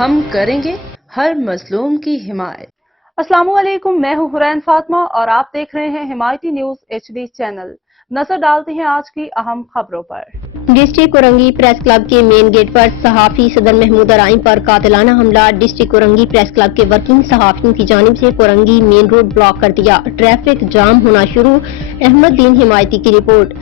ہم کریں گے ہر مظلوم کی حمایت۔ السلام علیکم، میں ہوں حرین فاطمہ اور آپ دیکھ رہے ہیں حمایتی نیوز HD چینل۔ نظر ڈالتے ہیں آج کی اہم خبروں پر۔ ڈسٹرکٹ کورنگی پریس کلب کے مین گیٹ پر صحافی صدر محمود ارائیں پر قاتلانہ حملہ۔ ڈسٹرکٹ کورنگی پریس کلب کے ورکنگ صحافیوں کی جانب سے کورنگی مین روڈ بلاک کر دیا، ٹریفک جام ہونا شروع۔ احمد دین حمایتی کی رپورٹ۔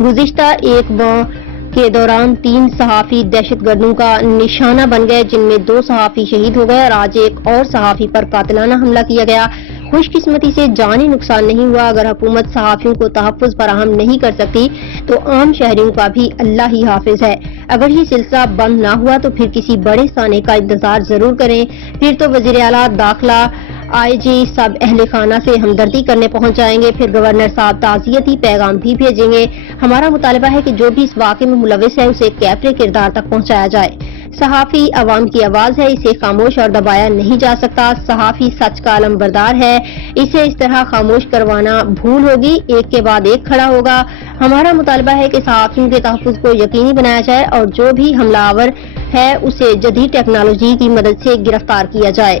گزشتہ ایک ماہ کے دوران 3 صحافی دہشت گردوں کا نشانہ بن گئے، جن میں 2 صحافی شہید ہو گئے اور آج ایک اور صحافی پر قاتلانہ حملہ کیا گیا۔ خوش قسمتی سے جانی نقصان نہیں ہوا۔ اگر حکومت صحافیوں کو تحفظ فراہم نہیں کر سکتی تو عام شہریوں کا بھی اللہ ہی حافظ ہے۔ اگر یہ سلسلہ بند نہ ہوا تو پھر کسی بڑے سانے کا انتظار ضرور کریں، پھر تو وزیر اعلیٰ داخلہ IG سب اہل خانہ سے ہمدردی کرنے پہنچ جائیں گے، پھر گورنر صاحب تعزیتی پیغام بھی بھیجیں گے۔ ہمارا مطالبہ ہے کہ جو بھی اس واقعے میں ملوث ہے اسے کیفر کردار تک پہنچایا جائے۔ صحافی عوام کی آواز ہے، اسے خاموش اور دبایا نہیں جا سکتا۔ صحافی سچ کا علمبردار ہے، اسے اس طرح خاموش کروانا بھول ہوگی، ایک کے بعد ایک کھڑا ہوگا۔ ہمارا مطالبہ ہے کہ صحافیوں کے تحفظ کو یقینی بنایا جائے اور جو بھی حملہ آور ہے اسے جدید ٹیکنالوجی کی مدد سے گرفتار کیا جائے۔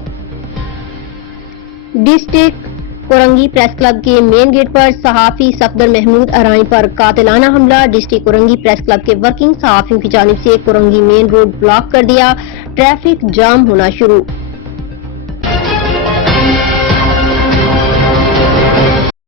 ڈسٹرکٹ کورنگی پریس کلب کے مین گیٹ پر صحافی صفدر محمود ارائیں پر قاتلانہ حملہ۔ ڈسٹرکٹ کورنگی پریس کلب کے ورکنگ صحافیوں کی جانب سے کورنگی مین روڈ بلاک کر دیا، ٹریفک جام ہونا شروع۔